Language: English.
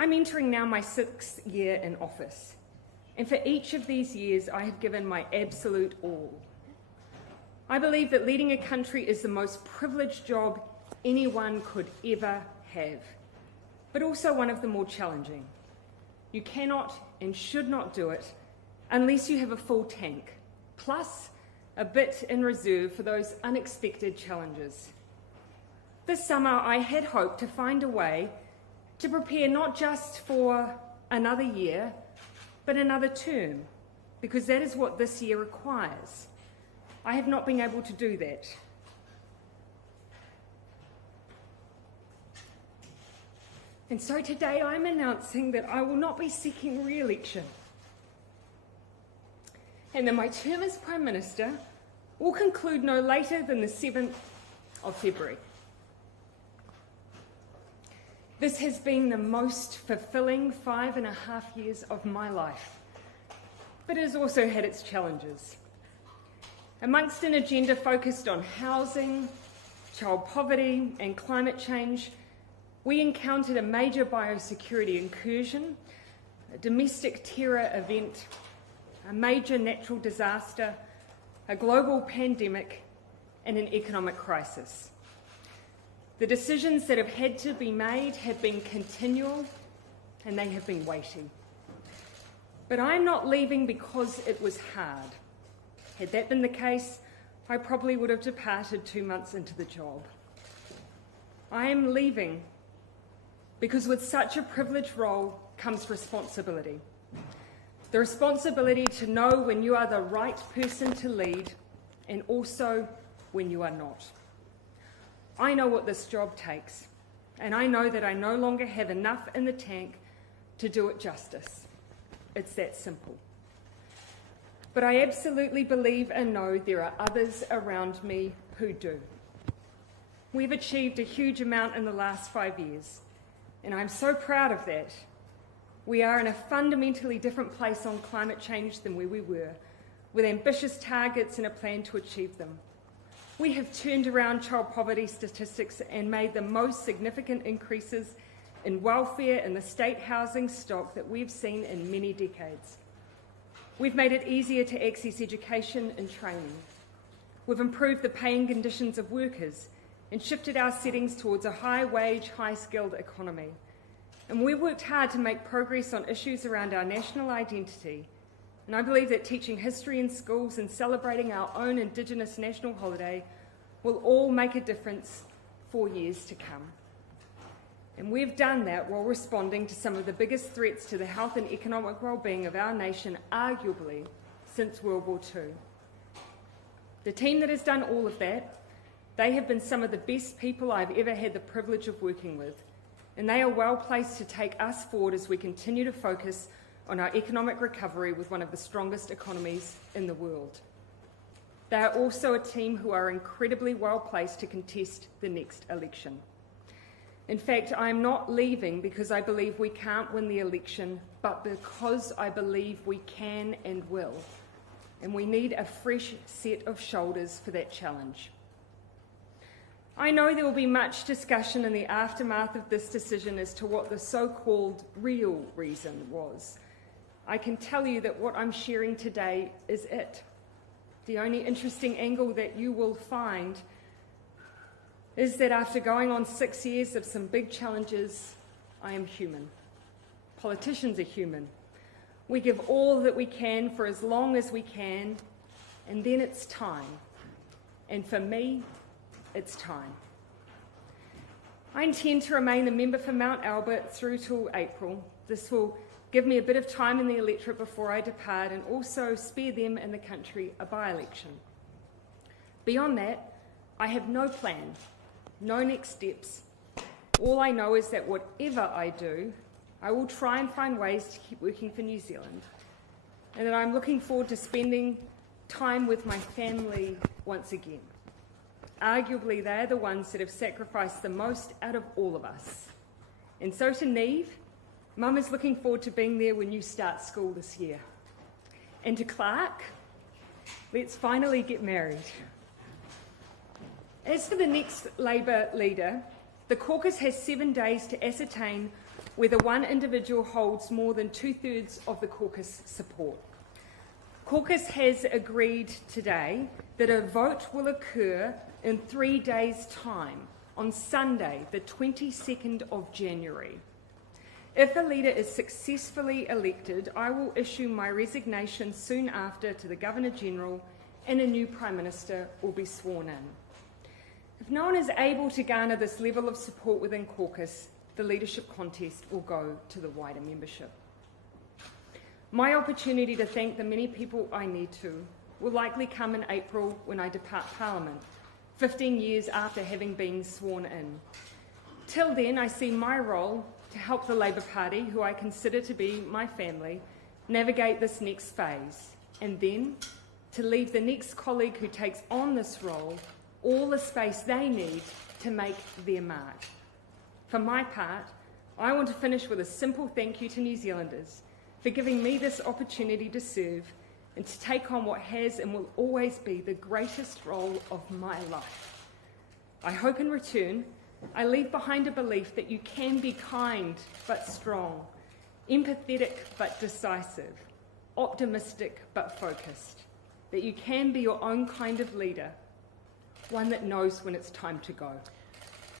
I'm entering now my 6th year in office, and for each of these years I have given my absolute all. I believe that leading a country is the most privileged job anyone could ever have, but also one of the more challenging. You cannot and should not do it unless you have a full tank, plus a bit in reserve for those unexpected challenges. This summer I had hoped to find a way to prepare not just for another year, but another term, because that is what this year requires. I have not been able to do that. And so today I'm announcing that I will not be seeking re-election, and that my term as Prime Minister will conclude no later than the 7th of February. This has been the most fulfilling 5.5 years of my life, but it has also had its challenges. Amongst an agenda focused on housing, child poverty and climate change, we encountered a major biosecurity incursion, a domestic terror event, a major natural disaster, a global pandemic, and an economic crisis. The decisions that have had to be made have been continual, and they have been weighty. But I'm not leaving because it was hard. Had that been the case, I probably would have departed 2 months into the job. I am leaving because with such a privileged role comes responsibility. The responsibility to know when you are the right person to lead, and also when you are not. I know what this job takes, and I know that I no longer have enough in the tank to do it justice. It's that simple. But I absolutely believe and know there are others around me who do. We've achieved a huge amount in the last 5 years, and I'm so proud of that. We are in a fundamentally different place on climate change than where we were, with ambitious targets and a plan to achieve them. We have turned around child poverty statistics and made the most significant increases in welfare and the state housing stock that we've seen in many decades. We've made it easier to access education and training. We've improved the paying conditions of workers and shifted our settings towards a high-wage, high-skilled economy. And we've worked hard to make progress on issues around our national identity. And I believe that teaching history in schools and celebrating our own Indigenous national holiday will all make a difference for years to come. And we've done that while responding to some of the biggest threats to the health and economic well-being of our nation, arguably, since World War II. The team that has done all of that, they have been some of the best people I've ever had the privilege of working with, and they are well placed to take us forward as we continue to focus on our economic recovery with one of the strongest economies in the world. They are also a team who are incredibly well placed to contest the next election. In fact, I am not leaving because I believe we can't win the election, but because I believe we can and will. And we need a fresh set of shoulders for that challenge. I know there will be much discussion in the aftermath of this decision as to what the so-called real reason was. I can tell you that what I'm sharing today is it. The only interesting angle that you will find is that after going on 6 years of some big challenges, I am human. Politicians are human. We give all that we can for as long as we can, and then it's time. And for me, it's time. I intend to remain a member for Mount Albert through till April. This will give me a bit of time in the electorate before I depart, and also spare them and the country a by-election. Beyond that, I have no plan, no next steps. All I know is that whatever I do, I will try and find ways to keep working for New Zealand, and that I'm looking forward to spending time with my family once again. Arguably, they're the ones that have sacrificed the most out of all of us. And so to Neve, Mum is looking forward to being there when you start school this year. And to Clark, let's finally get married. As for the next Labour leader, The caucus has 7 days to ascertain whether one individual holds more than 2/3 of the caucus support. Caucus has agreed today that a vote will occur in 3 days' time, on Sunday, the 22nd of January. If a leader is successfully elected, I will issue my resignation soon after to the Governor-General and a new Prime Minister will be sworn in. If no one is able to garner this level of support within caucus, the leadership contest will go to the wider membership. My opportunity to thank the many people I need to will likely come in April when I depart Parliament, 15 years after having been sworn in. Till then, I see my role to help the Labour Party, who I consider to be my family, navigate this next phase, and then to leave the next colleague who takes on this role all the space they need to make their mark. For my part, I want to finish with a simple thank you to New Zealanders for giving me this opportunity to serve and to take on what has and will always be the greatest role of my life. I hope in return, I leave behind a belief that you can be kind but strong, empathetic but decisive, optimistic but focused, that you can be your own kind of leader, one that knows when it's time to go.